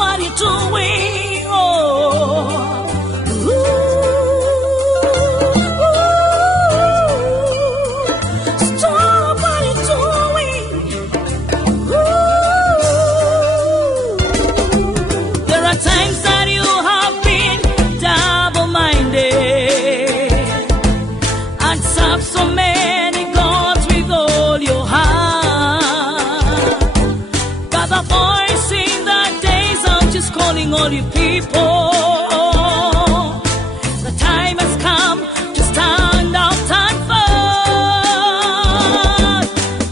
what you're doing. Oh. Stop what you're doing. There are times that you have been double-minded and served so many gods with all your heart. But the voice in the days of just calling all you people. The time has come to stand out and fight.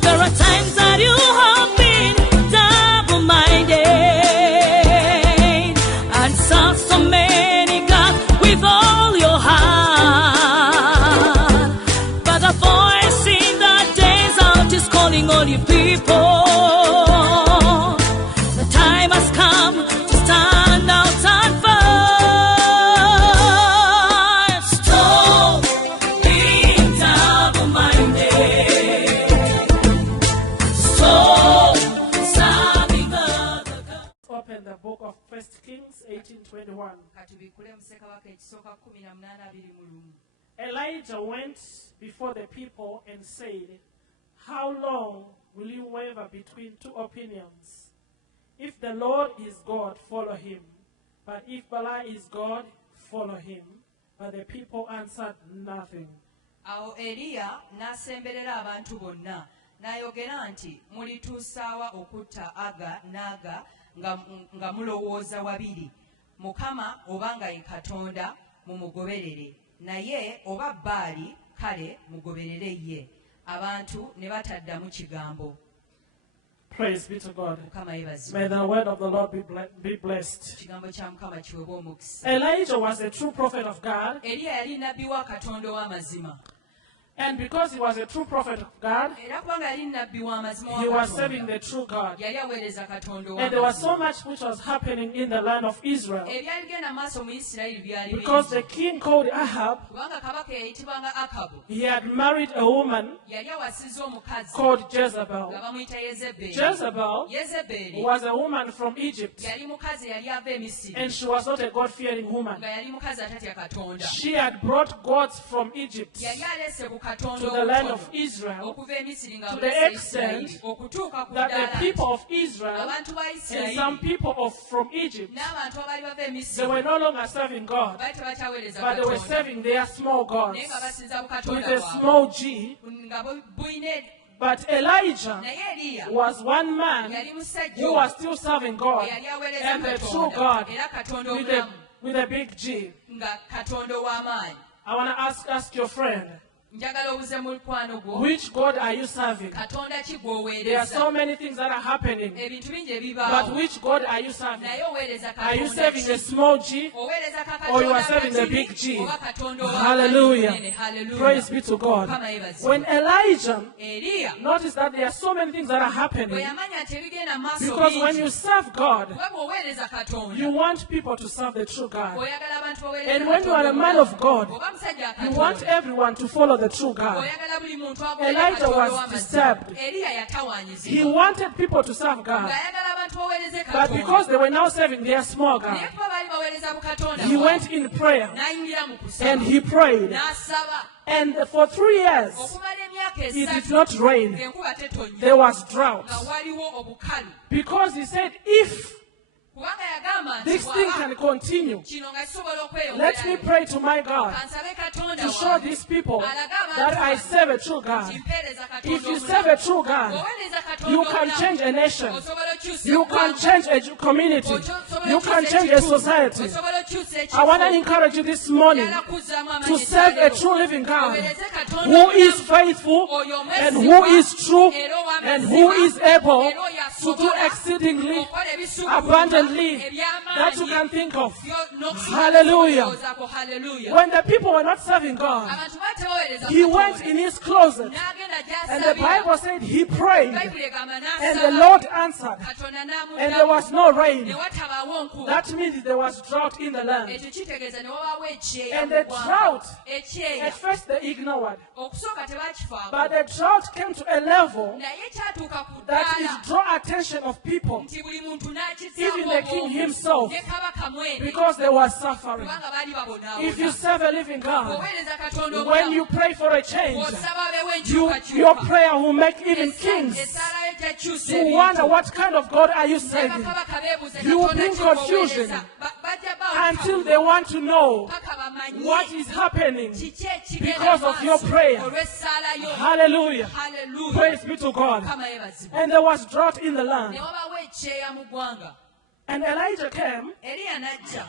There are times that you have been double-minded and served so many gods with all your heart. But the voice in the days of just calling all you people. The time has come to stand out and fight. Stop being double-minded. Stop serving other gods. Open the book of 1 Kings 18:21. Elijah went before the people and said, "How long will you waver between two opinions? If the Lord is God, follow him. But if Baal is God, follow him." But the people answered nothing. Awo Eliya n'asemberera abantu bonna n'ayogera nti mulituusaawa okutta Aga n'Aga nga mulowooza wabiri. Mukama obanga ye Katonda mumugoberere, naye oba Baali kale mugoberere ye. Abantu ne bataddamu kigambo. Praise be to God. Mukama yeebazibwe. May the word of the Lord be blessed. Kigambo kya Mukama kiweebwe omukisa. Elijah was a true prophet of God. Eliya yali nnabbi wa Katonda ow'amazima. And because he was a true prophet of God, Era kubanga yali nnabbi w'amazima wa he was Katonda, serving the true God. yali aweereza Katonda And there was so ow'amazima. much which was happening in the land of Israel. Ebyali bigenda maaso mu Isirayiri byali Because the bingi. king called Ahab, Kubanga kabaka eyayitibwanga Akabu he had married a woman yali awasizza omukazi called nga Jezebel. bamuyita Yezeberi. Jezebel Yezeberi was a woman from Egypt, yali mukazi yali ava e Misiri, and she was not a God-fearing woman. nga yali mukazi atatya Katonda. She had brought gods from Egypt Yali aleese ku Katonda to the land of obutono Israel, okuva e Misiri nga to buleese the extent Isirayiri okutuuka ku that ddaala the people nti of Israel abantu ba and some Isirayiri people from Egypt, n'abantu abaali bava e they Misiri were no longer serving God, baali tebakyaweereza but they were Katonda serving their small gods naye nga basinza with bukatonda a bwabwe small g. nga buyina. But Elijah Naye Eliya was one man yali musajja who was still serving God eyali aweereza and the true Katonda God era Katonda with omulamu with a big G. nga Katonda ow'amaanyi. I want to ask your friend, Njagala obuze mu mukwano gwo which God are you serving? Katonda ki There are gw'oweereza? so many things that are happening, Ebintu bingi but ebibaawo which God are you serving? naye oweereza Are you Katonda serving ki? a small G? Oweereza ka or you are Katonda serving the akatini big G? oba Katonda ow'amaanyi Hallelujah. munene. Hallelujah. Praise be to God. Mukama yeebazibwe. When Elijah Eliya noticed that there are so many things that are bwe happening, yamanya nti ebigenda mu maaso because when bingi, you serve God, kuba bw'oweereza Katonda you want people to serve the true God. oyagala abantu baweereze And when you are a Katonda man omulamu. of God, Oba musajja you want Katonda everyone to follow the true God. oyagala buli muntu agoberere Elijah Katonda was ow'amazima. disturbed. Eliya He yatawaanyizibwa wanted people to serve God, ng'ayagala abantu baweereze but Katonda. because they were now serving their small God, Naye kuba baali baweereza mu Katonda he bw'atyo, went in prayer n'ayingira mu and kusaba he prayed. n'asaba And for 3 years, okumala emyaka it did esatu not rain. ng'enkuba tetonnya There was drought. nga waliwo obukalu Because he said, if kubanga yagamba nti this thing bw'aba can continue, kino nga kisobola let me okweyongerayo pray to my God kansabe Katonda to show wange these people alaga abantu that I bange serve a true God. nti mpeereza If Katonda you serve a omulamu. true God, Bw'oweereza Katonda you can omulamu, change a nation. osobola okyusa You can eggwanga, change a community. osobola You can okyusa change a ekitundu, society. osobola okyusa I want to ekifo. encourage you this morning Njagala kuzzaamu amaanyi to serve a ekyaleero. true living God Oweereze Katonda who is omulamu, faithful oyo and omwesigwa, who is true era and ow'amazima, who is able era oyo to do asobola exceedingly okukola ebisuubulwa, abundantly eby'amaanyi, that you can think of. n'okusinga Hallelujah. ebyokulowoozaako. Hallelujah. When the people were not serving God, Abantu baali tebaweereza he Katonda. went in his closet, N'agenda and the gy'asabira. Bible said he prayed, Bayibuli egamba and the n'asaba, Lord answered, Katonda and there was no ne rain. watabaawo nkuba. That means there was drought in the land. ekyo kitegeeza ne wabaawo ekyeya And mu the ggwanga. drought, ekyeya at first they ignored. okusooka tebakifaako But the drought came to a level naye kyatuuka ku that ddaala it draw attention of people nti buli muntu Even the king himself. ne kabaka mwene because they were suffering. kubanga baali If you babonaabona serve a living God, bw'oweereza katonda when you pray for a change, bw'osaba beewo your enkyukakyuka prayer will make even kings essaala yo tekyusa to wonder what kind of God are you serving bakabaka beebuuza You katonda bring confusion kikoweereza bajja until they want to know paka bamanye what is happening kiki because of your prayer. olw'essaala yo Hallelujah. haleluya Praise be to God. mukama yeebazibwe And there was drought in the ne land. wabaawo ekyeya mu ggwanga And Elijah came eriya n'ajja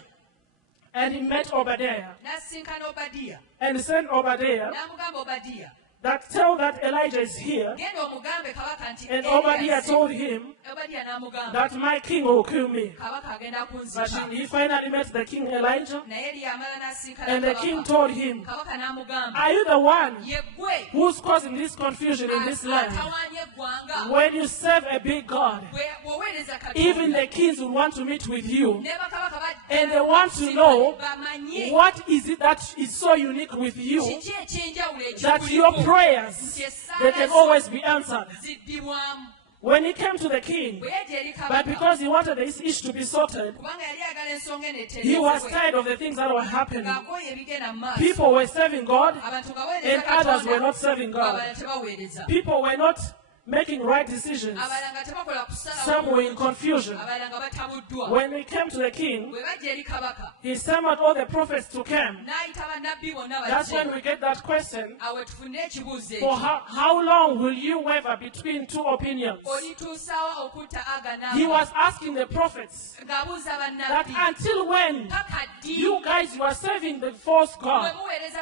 and he met Obadiah n'asisinkana obadiya and sent Obadiah n'amugamba obadiya that tell that Elijah is here. genda omugambe kabaka nti And Eriya Obadiah si- told him obadiya n'amugamba that my king will kill me. kabaka agenda But kunzita he finally met the king Elijah, naye eriya amala n'asisinkana and the king kabaka told him, kabaka n'amugamba are you the one ye ggwe who's causing this confusion in this land? atawaanya eggwanga When you serve a big God, bw'oweereza even katonda the kings will want to meet with you. ne bakabaka bajja And they want to know bamanye what is it that is so unique with you kiki ekyenjawulo that your ekikuliko prayers, nti they can essaala always be answered. ziddibwamu When he came to the king, bwe yajja eri but kabaka because he wanted this issue to be sorted, kubanga yali agala ensonga eno he was eterezebwe tired of the things that were happening. ng'akooye ebigenda mu maaso People were serving God, abantu nga and baweereza others were katonda not serving God. abalala tebaweereza People were not making right decisions. abalala nga tebakola Some were in confusion. abalala nga batabuddwa When he came to the king, bwe bajja eri kabaka he summoned all the prophets to camp. n'ayita bannabbi bonna That's when bajje we get that question. awe tufunne ekibuuzo For ekyo how long will you waver between two opinions? olituusaawa okutta aga He n'aba was asking the prophets ng'abuuza that bannabbi until when paka ddi you guys you are serving the false bwe God muweereza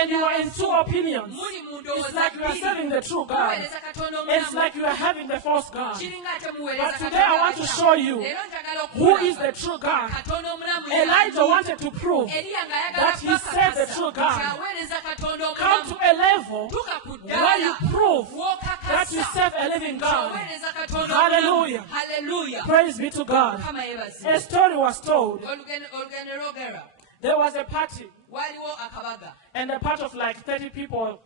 and you bakatonda are in two opinions. muli mu It's ndowooza like you are serving bbiri the true God. muweereza katonda It's omulamu like you are having the false God. kiringa ate muweereza But today I want to show you leero njagala who is okulaba the true God. katonda omulamu Elijah wanted to prove eriya ng'ayagala that he served the true God. aweereza katonda Come to omulamu a level tuka ku where you ddaala prove that you w'okakasa serve a living God. oweereza katonda Hallelujah. omulamu haleluya Praise be to God. mukama A yeebazibwe story was told. olugendo lwogera There was a party, waaliwo akabaga and a part of like 30 people,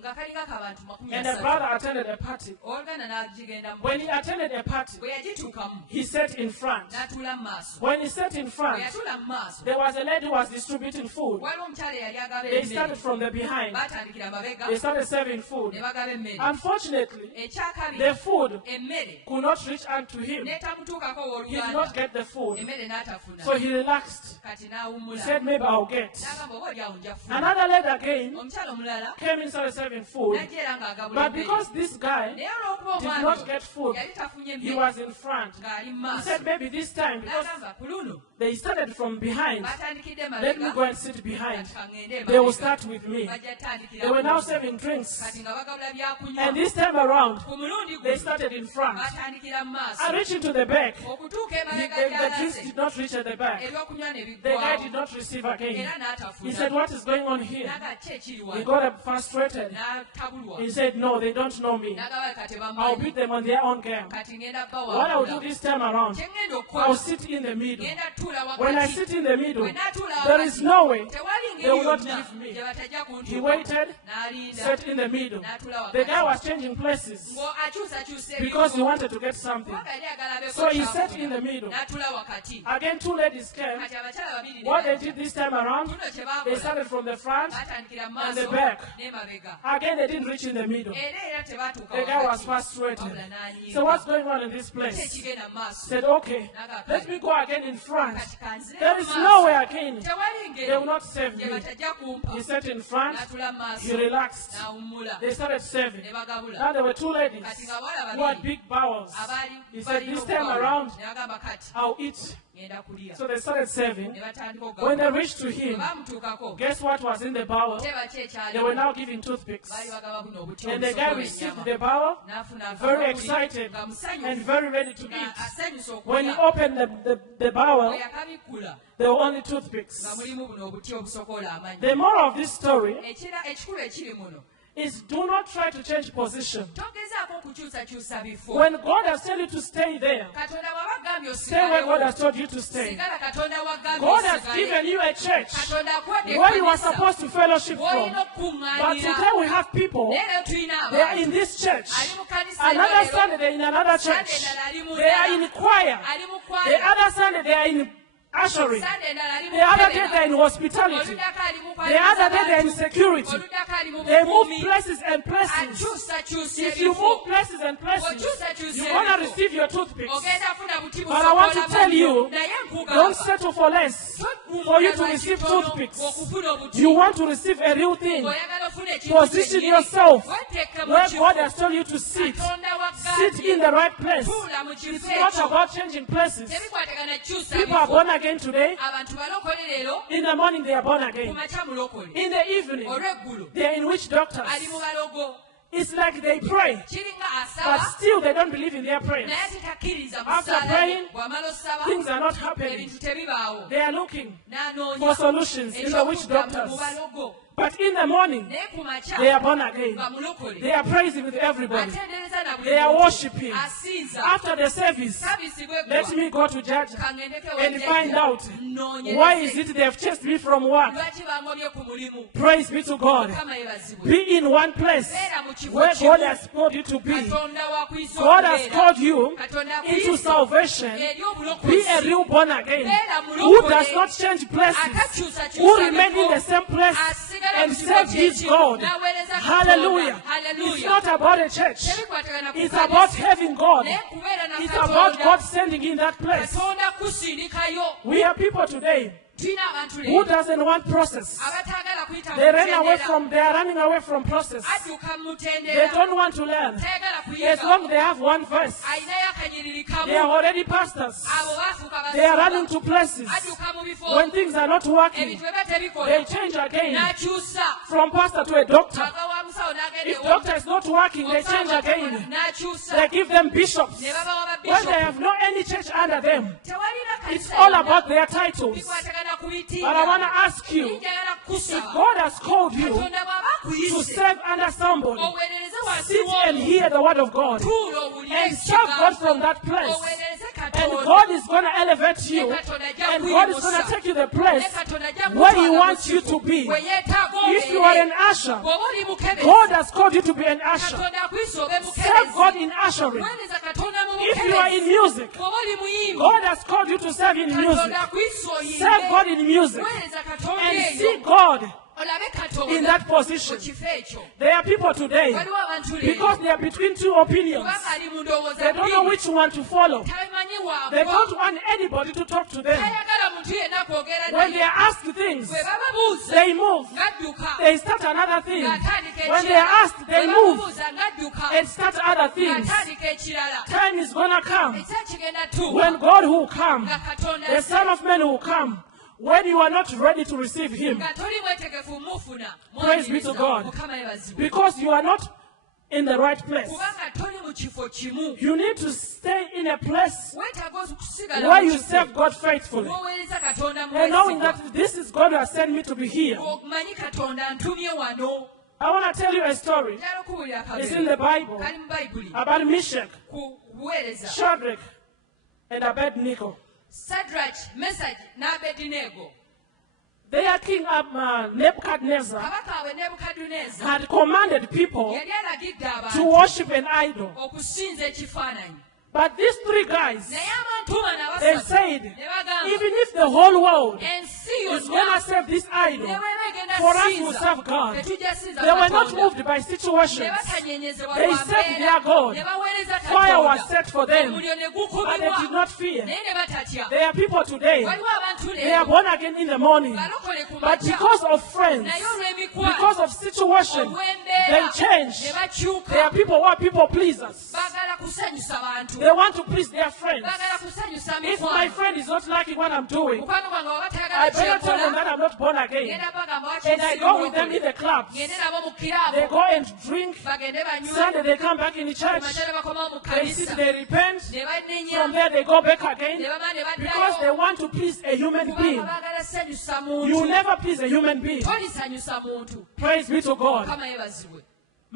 nga kaliko abantu makumi and a asatu brother attended a party. oluganda n'agigendamu When he attended a party, bwe yagituukamu he sat in front. n'atuula mu maaso When he sat in bwe front, yatuula mu maaso there was a lady who was distributing food. waliwo omukyala eyali agaba They emmere started from the behind. baatandikira mabega They started serving ne food. bagaba emmere Unfortunately, ekyakabiri the food emmere could not reach unto him. n'etamutuukako He did not owooluganda get the food. emmere n'atafuna So he relaxed. kati He n'awummula said, maybe I'll get. n'agamba oba oli awo njafuna Another lady again omukyala omulala came and started serving food. n'ajja era ng'agabula But emmere because this guy naye olw'okuba did omwami not get food, yali tafunye he emmere was in front. ng'ali mu He maaso said, maybe this time, because n'agamba ku luno they started from behind, batandikidde let me mabega go and sit behind. kati kaŋŋende They will emabega. start with me. bajja tandikira They were now ku- serving drinks. kati nga bagabula byakunywa And this time around, ku mulundi they guno started in front. batandikira mu maaso I reached into the back. okutuuka The emabega drinks gyalase did not reach at the back. ebyokunywa ne The guy biggwawo did not receive again. era He said, n'atafuna what is going on here? naga ki ekiri He wano got frustrated. n'atabulwa He said, no, they don't know me. n'agaba kati I'll bamanyi beat them on their own game. kati ngenda bba What I'll do wabula this time around, kye ngenda I'll okukola sit in the middle. ngenda tuula When I wakati sit in the middle, bwe naatuula there is wakati no way tewali they will ngeri not yonna give me. gye batajja He kuntuuka waited, n'alinda sat in the middle. n'atuula The guy wakati was changing places ngo akyusakyusa because he ebintu wanted to get something. kubanga yali agala abeeko So he ky'afuna. sat in the middle. n'atuula wakati Again, two ladies came. kati abakyala babiri ne What they bajja. did this time around, Kuno kye they baakola started from the front. baatandikira mu and the maaso back. n'emabega Again, they didn't reach in the middle. era tebaatuuka The guy was wakati frustrated. wabula n'anyiiga. So what's going on in this Ki place? ekigenda mu maaso Said, okay, let me go again in front. kati kanzire There mu is maaso. no way again. tewali They will ngeri not save gye me. batajja kumpa He sat in front. n'atula mu maaso He relaxed. n'awummula They started serving. ne bagabula Now there were two ladies kati nga bawala who had babiri big bowels. abaali He said, balina this time okubawo. around, n'agamba kati I'll eat. ngenda kulya So they started serving. ne batandika When they okugabula reached to bwe him, baamutuukako guess what was in the bowl? teba ki They were ekyalimu now giving toothpicks. baali bagaba buno obuti And the guy obusokola received ennyama the bowl, n'afuna very akabakuli excited nga and musanyufu very ready to nga eat. asanyusa When he okulya opened the bowl, bwe yakabikkula there were only nga toothpicks. mulimu buno obuti obusokola amanyi The moral of this story ekikulu ekiri muno is do not try to change position. togezaako okukyusakyusa bifo. When God has told you to stay there, Katonda bw'aba agambye stay where God has osigalewo, told you to stay. sigala Katonda w'agambye God has osigale. given you a church Katonda akuwadde where you are ekkanisa supposed to fellowship from. w'olina But okukuŋŋaanira. today we have people, Naye leero tulina they are abantu in this church. ali mu kanisa Another leero, Sunday they're in another church. Sunday endala ali mu They are ndala, in choir. ali mu The kwaya, other Sunday they are in ushering. Sunday endala ali mu The other day kebera, they're in hospitality. oluddako ali mu The other day they're in kwaliza security. abantu, oluddako ali mu They move bukuumi. places and places. Akyusakyusa If you ebifo. move places and places, Okyusakyusa you're going to ebifo. receive your toothpicks. Ogenda kufuna buti But I want to busokola tell you, manyo. Naye nkugamba, don't settle for less for you to togumira receive kitono toothpicks. okufuna obuti. You want to receive a real thing. Oyagala ofune ekintu Position kyennyini. yourself Weteeke mu where kifo. God has told you to sit. Katonda Sit wagambye, in the right place. tuula mu kifo It's not ekyo. about changing places. Tebikwatagana kyusa People are bifo. born again today. Abantu balokole leero, In the morning they are born ku again. makya mulokole. In the evening Olw'eggulu, they are in witch doctors. ali mu balogo. It's like they pray, Kiringa but asaba, still they don't believe in their prayers. naye titakkiriza After musaala praying, gwe. Bw'amala osaba, Things are not happening. ebintu tebibaawo. They are looking N'anoonya for solutions in the witch ekyokuddamu doctors. mu balogo. But in the morning Naye ku makya, they are born again. nga mulokole. They are praising with everybody. Atendereza na buli They are muntu. worshiping. Asiiza. After the service, Sabisi bwe let gwa. me go to judge Kangendeke and wejjajja. find out Nnoonyereze. why is it they've chased me from work. Lwaki bangobye ku mulimu? Praise be to God. Mukama yeebazibwe. Be in one place Beera mu kifo where kimu. God has called you to be. Katonda wa kuyisa God has okubeera. called you Katonda into akuyise salvation. eri Be obulokozi. a real born again Beera who mulokole. does not change places, Akakyusakyusa who remain bifo. in the same place Asigala and mu kifo serve his kye God. kimu. N'aweereza Katonda. Hallelujah. Hallelujah. It's not about a church. Tebikwatagana ku It's kanisa. about having God. Naye kubeera na It's Katonda. about God sending in that place. Katonda kusindikayo. We are people today Tulina abantu who leero doesn't want process. abataagala kuyita mu They are running away from process. adduka mu They mutendera. don't want to learn. Tayagala As kuyiga. long as they have one verse, Ayinayo akanyiriri kamu. they are already pastors. Abo baafuuka They are basiba. running to places. Adduka mu bifo. When things are not working, Ebintu bye tebikola. they change again N'akyusa. from pastor to a doctor. Ava wa musawo n'agenda If ewa- doctor is not working, they change Omusawo again. n'akyusa. They give them bishops. Ne babawa ba When they bishop. have no any church under them, Tewalina it's kanisa all yonna. about their titles. Bikwatagana ku But bitiibwa. I want to ask you, Njagala if kusaba. God has called you Katonda bw'aba to akuyise, serve under somebody, oweereze wansi sit and w'omuntu. hear the word of God Tuula owulire and serve God ekigambo. from that place. Oweereze And Katonda. God is going to elevate you, Ne Katonda ajja and God is going kuyimusa. to take you the place Ne Katonda ajja where He kutwala wants mu you kifo to be. we yeetaaga If you obeere. are an usher, Bw'oba oli mukebezi, God has called you to be an usher. Katonda akuyise obe Serve God mukebezi. in ushering. Weereza Katonda mu If you are in bukebezi. music, Bw'oba oli muyimbi, God has called you to serve in music. Katonda akuyise oyimbe. Serve God in music Weereza Katonda and eyo. see God Olabe in Katonda that mu position. kifo ekyo. There are people today, Waliwo abantu leero. because they are between two opinions, Kubanga ali mu ndowooza they don't know bbiri. which one to follow. Tabimanyi They waabwo. don't want anybody to talk to them. Tayagala muntu yenna kwogera When they naye. are asked things, Bwe bababuuza, they move. ng'adduka. They start another thing. Ng'atandika When they are ekirala. asked, they Bwe move bamubuuza, ng'adduka. and start other things. Ng'atandika ekirala. Time is going to come Ekisa kigenda tuuka. when God will come, Nga Katonda the Son of Man will come, when you are not ready to receive Him, nga toli mwetegefu mufuna. Praise be to God. Mukama yebazibwe. because you are not in the right place. Kubanga toli mu kifo kimu. You need to stay in a place Weetaaga okusigala where mu you kifo. serve God faithfully. Oweereza Katonda And knowing mwesigwa. that this is God who has sent me to be here. Omanyi Katonda antumye wano. I want to tell you a story. Njagala okubuulira It's akabiri. in the Bible Kali mu Bayibuli. about Meshach, Ku buweereza. Shadrach, and Abednego. Sadraki, Mesaki n'Abedinego. Their king Nebuchadnezzar Kabaka waabwe Nebukadduneeza had commanded people yali alagidde to abantu worship an idol. okusinza ekifaananyi. But these three guys, Naye abantu bano they abasatu said, ne bagamba, even if the whole world ensi is going to yonna serve this idol, ne bw'eba egenda for us to sinza, serve God. tetujja sinza They were not Katonda. moved by Ne situations. batanyenyezebwa They lwa served mbeera, their God. ne baweereza Fire was Katonda. set for them, Omuliro ne but they did gukubibwa, not fear. naye ne batatya. There are people today, Waliwo abantu they are leero born again in the morning, balokole ku but makya, because of friends, naye olw'emikwano, because of situation, olw'embeera, they change. ne bakyuka. There are people who are people pleasers. Baagala kusanyusa bantu. They want to please their friends. Baagala kusanyusa If my mikwano. friend is not liking what I'm doing, Mukwano gwange bw'aba I tayagala better tell them kyekola, that I'm not born again. genda bagamba And I go with them wakyusa in the clubs. ngende nabo mu They kirabo, go and drink. bagende banywe, Sunday they come back in the church. kumakya ne bakomawo mu They sit, kanisa, they repent. ne banenya, From there they go back ne again. bama ne Because they baddayo, want to please a human being. kubanga baagala sanyusa You muntu. never please a human being. Tolisanyusa muntu. Praise be to God. Mukama yeebazibwe.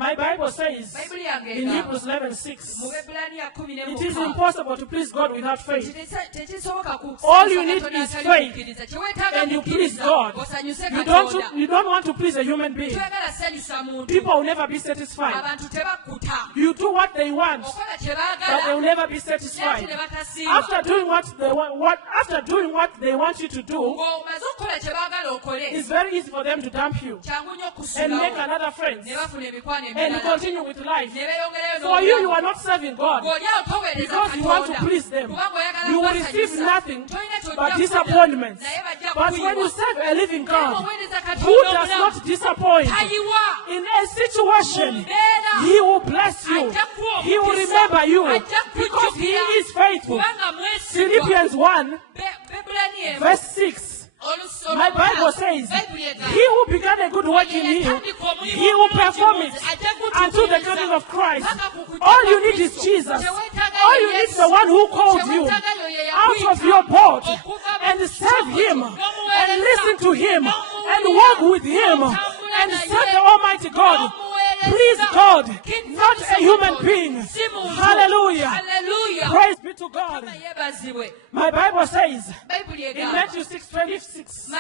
My Bible says Bayibuli yange in egamba, Hebrews 11:6, mu Bebulaniya 10 it is impossible to please God without faith. tekisoboka All you need Katonda is atali faith, kukkiriza. Kye weetaaga and you please kukkiriza, God. osanyuse You Katonda. don't want to please a human being. Toyagala sanyusa muntu. People will never be satisfied. Abantu tebakkuta. You do what they want, Okola kye but they will baagala, never be naye satisfied. ate ne batasiima. After doing what they want you to do, Ng'omaze okukola kye baagala okole, it's very easy for them to dump you kyangu nnyo and make okusulawo. another friend Ne bafuna emikwano and emirala. continue with life. Ne beeyongerayo For you, you n'obulamu. are not serving God Ng'oli awo toweereza because you want to Katonda. please them. Kubanga oyagala You will kubasanyusa. receive nothing Tolina ky'ojja but kufuna, disappointments. naye bajja But when you kukuyiwa. serve a living Naye God bw'oweereza who Katonda does omulamu, not disappoint, tayiwa. in a situation, Mbeera. He will bless you. Ajja kuwa He will omukisa. remember you Ajja because He kujjukira. is faithful. Kubanga mwesigwa. Philippians 1 Bebulaniya emu. verse 6. Olusomo My Bible olw'omunaana. says, Bayibuli egamba, He who began a good work in you, He will perform it until the coming of Christ. All you need is Jesus. All you need is the one who called you out of your boat and serve Him and listen to Him and walk with Him and serve the Almighty God. Please God, not a human being. Hallelujah. Hallelujah. Praise be to God. Yeebazibwe. My Bible says Bayibuli in egamba, Matthew 6:26.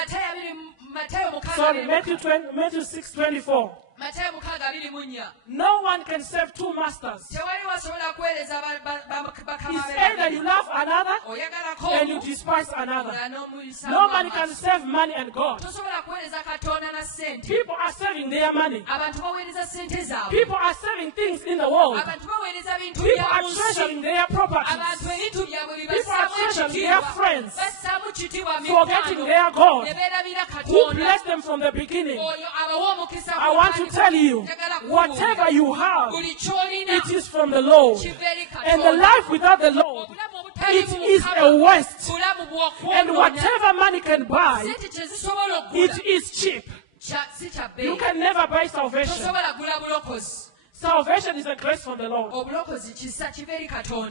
Matayo Sorry, 6:24. Matthew 6:24. Matayo 6:24. No one can serve two masters. Tewali wasobola kuweereza bakama It's be either babiri. you love another Oyagalako and you omu, despise another. omulala n'omulisa No man can amaaso. serve money and God. Tosobola kuweereza Katonda na ssente. People are serving their money. Abantu baweereza ssente zaabwe. People are serving things in the world. Abantu baweereza bintu People bya are mu treasuring nsi. their properties, Abantu ebintu byabwe People are bibassaamu treasuring ekitiibwa. their friends, Bassaamu kitiibwa forgetting mikwano. their God, Ne beerabira who Katonda. blessed them from the beginning. Oyo abawa omukisa I want to tell you, whatever you have, buli ky'olina it is from the Lord. kiva eri And the Katonda. life without the Lord, Obulamu obutali it mu is Mukama, a waste. bulamu bw'okwonoona. And whatever money can buy, Ssente kye zisobola okugula, it is cheap. si kya You bbeeyi. can never buy salvation. Tosobola gula bulokozi. Salvation is a grace from the Lord. Obulokozi kisa kiva eri Katonda.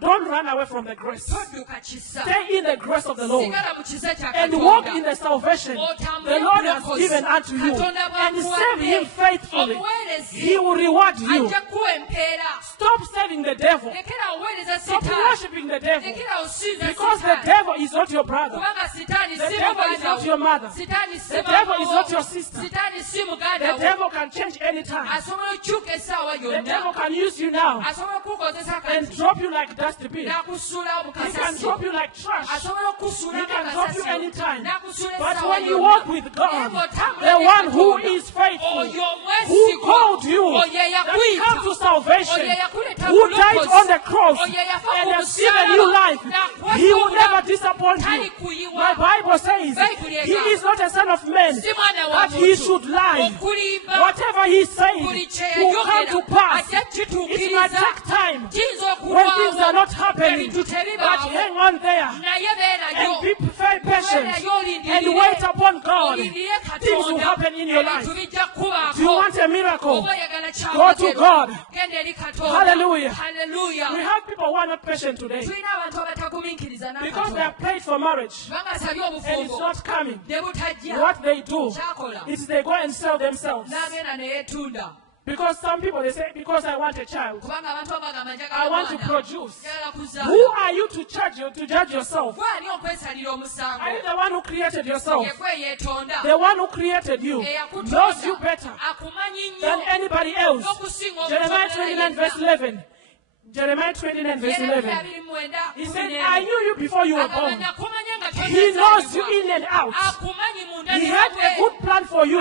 Don't run away from the grace. Todduka kisa. Stay in the grace of the Lord Sigala mu kisa kya and walk in Katonda. the salvation the Lord has given unto you and serve Him faithfully. He will reward you. Ajja kuwa empeera. Stop serving the devil. Lekera oweereza Stop Sitaani. worshiping the devil Lekera osinza because the Sitaani. devil is not your brother. Kubanga Sitaani The si devil is not muganda your wo. mother. Sitaani si The maama devil is wo. not your sister. Sitaani si The muganda wo. devil can change anytime. Asobola okukyuka essaawa The devil yonna. can use you now Asobola okukozesa and kati drop you like dustbin. n'akusuulawo mu He can kasasi. drop you like trash. Asobola okusuula He mu can drop you kasasi. anytime. N'akusuula But essaawa when you yonna. walk with God, Naye bw'otambula the ne one who Katonda, is faithful, oyo who omwesigwa, called you, oyo that eyakuyita, come to salvation, oyo eyakuleeta who died bulokozi, on the cross oyo eyafa and ku has given you musaalaba, life, n'akwasa He will obulamu, never disappoint you. talikuyiwa. My Bible says Bayibuli He egamba, is not a son of man si mwana wa that He muntu, should lie. okulimba, Whatever He said buli kye will come yayogera, to pass. ajja It might kituukiriza. take time Kiyinza when things are okubaawo, not happening, ebintu but tebibaawo, hang on there naye beerayo. and be very patient Beerayo, olindirire. and wait upon God. Olindirire Things will Katonda. happen in your life. Ebintu bijja kubaako. Do you want a miracle? Oba oyagala Go to kyamagero, God. genda eri Katonda. Hallelujah. Hallelujah. We have people who are not patient today Tulina abantu abatagumiikiriza because they n'Akatonda. have prayed for marriage Kubanga asabye and it's obufumbo not coming. ne butajja. What they do Kyakola. is they go and sell themselves. N'agenda ne yeetunda. Because some people they say, because I want a child, Kubanga abantu abagamba njagala I want to omwana, produce. njagala Who kuzaala. are you to judge yourself? Gwe ani okwesalira omusango? Are you the one who created yourself? Ye gwe yeetonda. The one who created you Eyakutonda. knows you better Akumanyi nnyo than anybody else. n'okusinga Jeremiah omutonda 29 verse yenna. 11. Jeremiah 29 verse 11. He said, I knew you before you were born. He knows you in and out. He had a good plan for you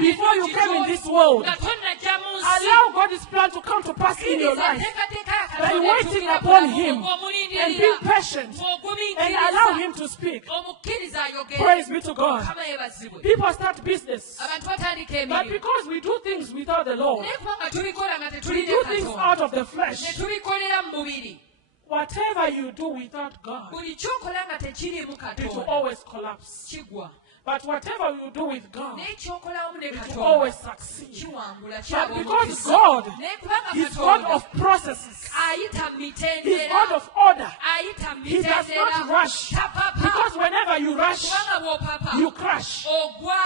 before you came in this world. Allow God's plan to come to pass in your life by waiting upon Him and being patient and allow Him to speak. Praise be to God. People start business, but because we do things without the Lord, we do things out of the flesh. Whatever you do without God, buli kyokola nga tekirimu it will Katonda always collapse. kigwa, But whatever you do with God, naye kyokolamu ne it will Katonda always succeed. kiwangula But kyaba because omukisa. God Naye kubanga is God Katonda of processes, ayita mu He's mitendera, God of order. ayita mu He does mitendera, not rush. tapapa. Because whenever you rush, Kubanga bw'opapa you crash. ogwa.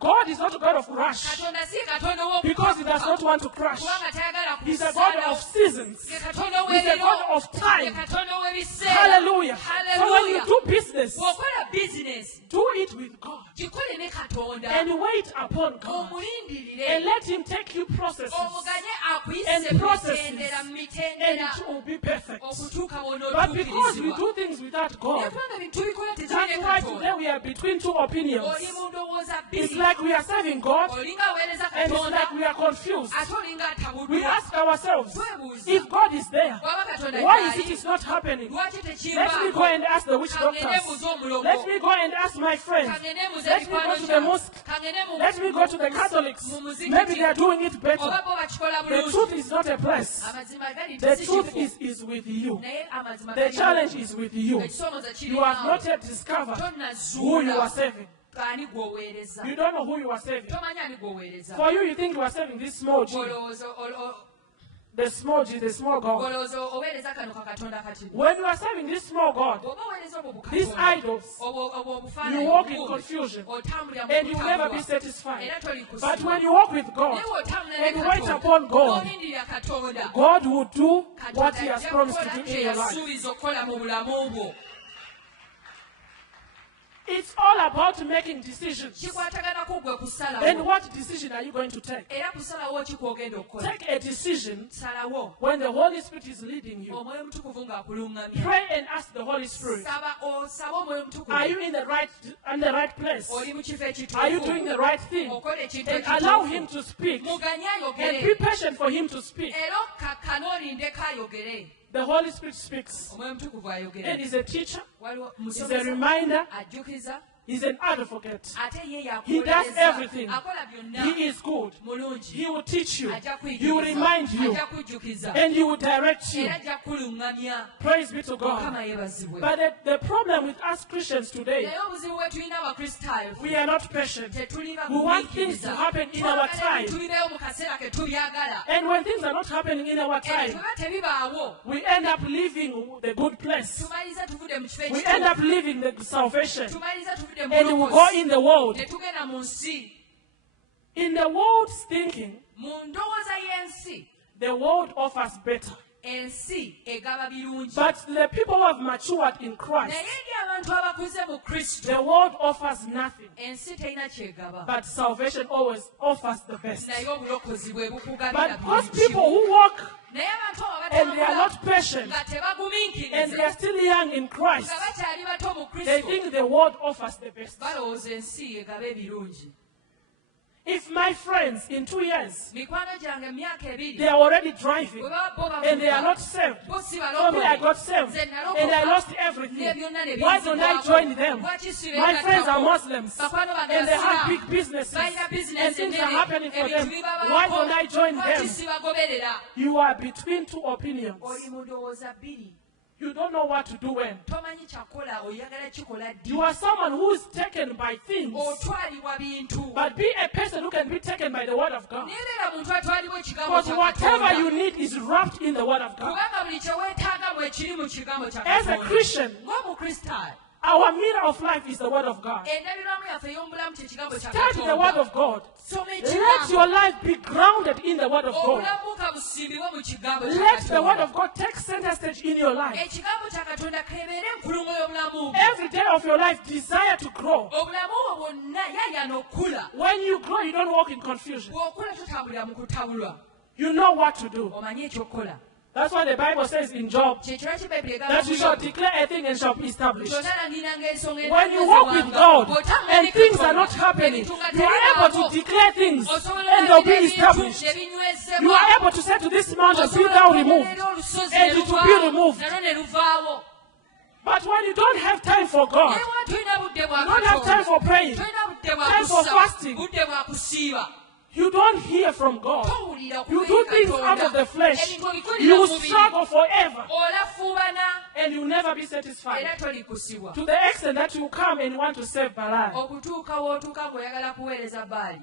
God is not a God of rush katonda si katonda because he does not want to crash. kubanga tayagala He's a God of seasons. Ye katonda He's a w'ebiro. God of Ye time. katonda w'ebiseera. Hallelujah. So when you do business, bw'okola bizinesi do it with God. gikole ne katonda And wait upon God. omulindirire And let him take you processes. omuganye akuyise And mu processes. mitendera mu And mitendera it will be perfect. okutuuka But because we wonootuukirizibwa do things without naye God, kubanga bintu bikola that's tetulina why today katonda we are between two opinions. oli mu ndowooza It's bbiri like we are serving God, olinga aweereza and it's katonda like we are confused. ate olinga We atabuddwa ask ourselves, twebuuza if God is there, bw'aba katonda why is gyali it not happening? lwaki Let me go and ask the witch kangende doctors. mbuze omulogo Let me go and ask my friends. kangende mbuze Let me go mikwano to the gyange mosque. kangende mu Let me go to the Catholics. mu muzikiti. Maybe they are doing it oba better. bo bakikola The bulungi truth is not a place. amazima gali The si truth kifo. is with you. naye amazima The gali challenge mu- is with you. ekisomooza kiri You have naawe. not yet discovered who you are tonnazuula serving. ani gw'oweereza You don't know who you are serving. tomanyi ani gw'oweereza For you think you are serving this small G. olowooza The small G, the small God. olowooza oweereza kano ka katonda kati When you are serving this small God, bw'oba oweereza obwo these bukatonda idols, obwo you obufaananyi walk in obubi, confusion. otambulira mu And you will never be kutambula, satisfied. era But tolikusiba. when you walk with God, naye bw'otambula and ne wait Katonda, upon God, n'olindirira katonda God will do katonda what He has ajja promised kukola to do kye in your life. yasuubiza okukola mu bulamu bwo It's all about making decisions. kikwatagana ku gwe And kusalawo what decision are you going to take? era kusalawo ki kwogenda okukola Take a decision salawo when the Holy Spirit is leading you. omwoyo mutukuvu ng'akuluŋŋamya Pray and ask the Holy Spirit, saba osabe omwoyo are you mutukuvu in the right place? oli mu kifo Are you doing ekituufu the right thing? okola ekintu And allow Him ekituufu to speak. muganye And be ayogere patient for Him to speak. era okkakkana olindeko ayogere The Holy Spirit speaks. omwoyo mutukuvu And ayogere He's a teacher. waliwo He's a musomesa reminder. ajjukiza He's an advocate. ate ye He does yakuweereza everything. akola byonna He is good. mulungi He will teach you. ajja He will remind you. ajja kujjukiza And He will direct you. era ajja kuluŋŋamya Praise be to mukama God. yeebazibwe But the problem with us Christians today, naye obuzibu bwe tulina abakristaayo we are not patient. tetuli We want things to happen in our time. tulibeewo mu kaseera ke tubyagala And when things are not happening in our era time, bweba tebibaawo we end up leaving the good place. tumaliriza tuvudde mu kifo We end up leaving the salvation. tumaliriza tuvudde mu And we go bulokozi in the world. ne tugenda mu nsi In the world's thinking, mu ndowooza y'ensi the world offers better. ensi egaba birungi But the people who have matured in Christ, naye eri abantu abakuze mu kristo the world offers nothing. ensi terina kyegaba But salvation always offers the best. naye obulokozi bwe bukugabira But those buli people kimu. who walk naye abantu abo and they are abatambula not patient nga and they tebagumiikiriza are still young in Christ, nga bakyali bato mu they kristo think the world offers the best. balowooza ensi egaba ebirungi If my friends in 2 years, mikwano gyange emyaka ebiri they are already driving bwe baba bo and they are bavuga not saved, bo si for me I got saved nze and I nalokoka lost ne everything. byonna ne Why don't I binzibwako. join them? Lwaki si My friends are beegattako? Muslims bakwano bange and they have basiraamu. big businesses balina and bizinesi things are ennene happening for ebintu them. bibabaako. Why don't I join Lwaki them? si bagoberera You are between two opinions. oli mu ndowooza bbiri You don't know what to do when. tomanyi kyakola oyagala kikola ddi You are someone who is taken by things, otwalibwa bintu but be a person who can be taken by the word of God. nebeera muntu atwalibwa ekigambo Because kya whatever Katonda. you need is wrapped in the word of God. kubanga buli kye weetaaga bwe kiri mu kigambo kya As a Katonda. Christian, ng'omukristaayo our mirror of life is the word of God. endabirwamu yaffe ey'omubulamu kye kigambo kya Study the word Katonda. of God. soma Let ekigambo your life be grounded in the word of God. obulamu buka busimbibwe mu kigambo kya Let the word Katonda. of God take center stage in your life. ekigambo kya katonda kebeere enkulungo y'obulamu bwo. Every day of your life, desire to grow. obulamu bwo bwonna yayana okula When you grow, you don't walk in confusion. bw'okula totambulira mu kutabulwa You know what to do. omanyi ekyokukola That's why the Bible says in Job kyekiro ki bayibuli that you shall egamba declare a thing and shall be established. kyonalangiranga ensonga When you walk with God and things are not happening, you are able to declare things and they'll be established. You are able to say to this mountain, be thou removed, and it will be removed. nalwo ne luvaawo But when you don't have time for God, naye wa tulina budde bwa you don't have time Katonda, for praying, tulina budde bwa time for kusa fasting. budde bwa kusiiba you don't hear from God. towulira You kuba do eri things out of Katonda. the flesh. ebintu obikolera You will mu mubiri. struggle forever olafuubana and you'll never be satisfied. era tolikusibwa To the extent that you come and want to serve Balaam. okutuuka w'otuuka ng'oyagala kuweereza baali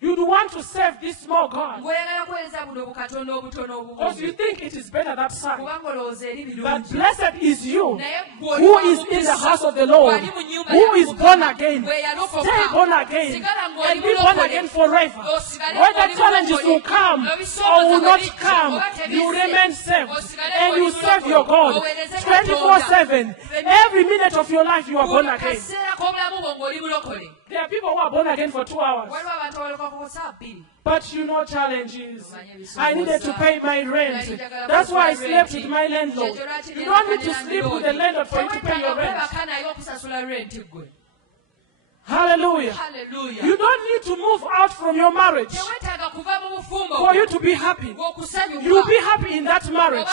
You'd want to serve this small God ng'oyagala kuweereza buno obukatonda obutono because you obububi think it is better that side. kubanga olowooza eri But birungi blessed is you naye ggwe who oli is in the omukisa, house of the Lord ali mu who is born again, stay born again, and be born again forever. Whether challenges will come or will not come, you remain safe and you serve your God 24/7. Every minute of your life you are born again. There are people who are born again for 2 hours. But you know challenges. I needed to pay my rent. That's why I slept with my landlord. You don't need to sleep with the landlord for you to pay your rent. Hallelujah. Hallelujah. You don't need to move out from your marriage for you to be happy. You'll be happy in that marriage.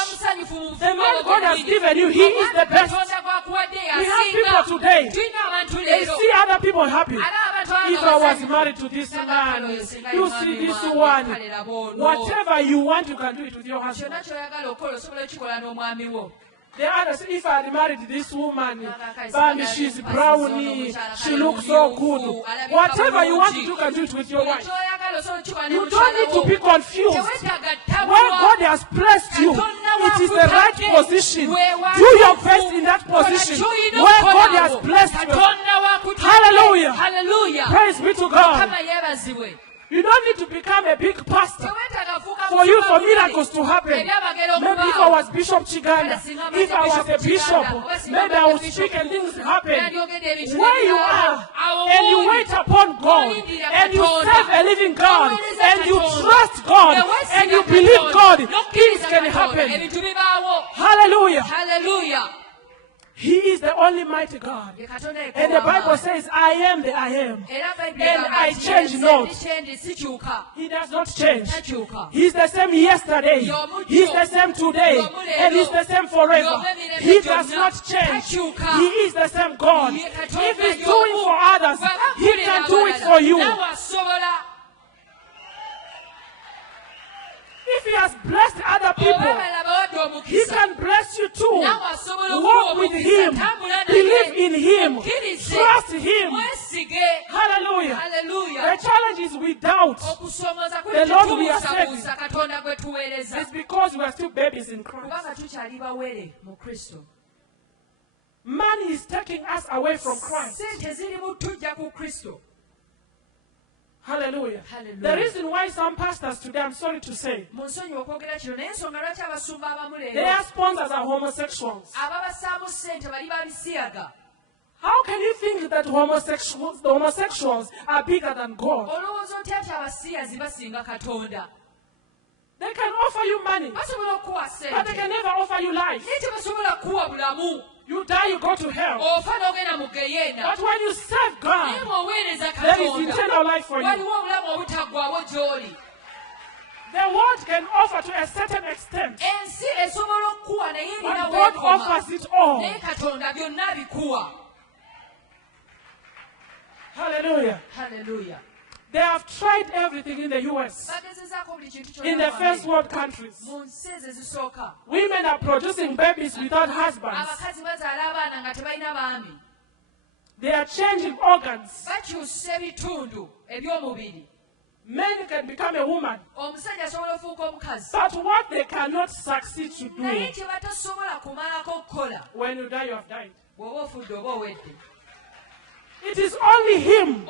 The man God has given you, He is the best. We have people today, they see other people happy. If I was married to this man, you see this one. Whatever you want, you can do it with your husband. The others, if I had married this woman, she's brownie, she looks so good. Whatever you want to do, you can do it with your wife. You don't need to be confused. Where God has placed you, it is the right position. Do your best in that position. Where God has blessed you. Hallelujah. Hallelujah. Praise be to God. You don't need to become a big pastor for miracles to happen. Maybe if I was Bishop Kiganda, if I was a bishop, maybe I would speak and things happen. Where you are, and you wait upon God, and you serve a living God, and you trust God, and you believe God, things can happen. Hallelujah. Hallelujah. He is the only mighty God. And the Bible says, I am the I am. And I change not. He does not change. He's the same yesterday. He's the same today. And He's the same forever. He does not change. He is the same God. If He's doing for others, He can do it for you. If He has blessed other people, He can bless you too. Walk with Him. Believe in Him. Trust Him. Hallelujah. The challenge is we doubt the Lord we are serving. It's because we are still babies in Christ. Money is taking us away from Christ. Hallelujah. Hallelujah. The reason why some pastors today, I'm sorry to say, their sponsors are homosexuals. How can you think that homosexuals are bigger than God? They can offer you money, but they can never offer you life. You die, you go to hell. But when you serve God, there is eternal life for you. The world can offer to a certain extent, but God offers it all. Hallelujah. Hallelujah. They have tried everything in the U.S., in the first world countries. Women are producing babies without husbands. They are changing organs. Men can become a woman. But what they cannot succeed to do, when you die, you have died. It is only Him,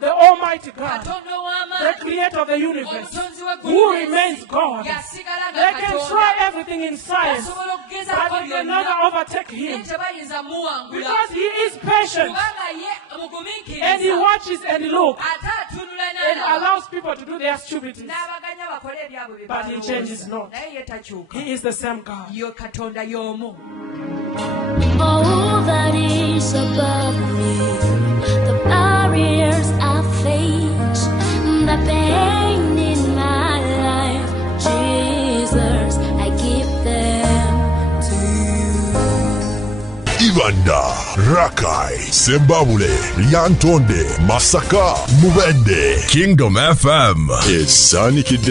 the Almighty God, the Creator of the universe, who remains God. They can try everything in science, but they can never overtake Him. Because He is patient, and He watches and looks, and allows people to do their stupidities. But He changes not. He is the same God. All that is above me, the barriers I face, the pain in my life, Jesus, I give them to you. Kiganda, Rakai, Zimbabwe, Lyantonde, Masaka, Mubende. Kingdom FM is Sunny Kid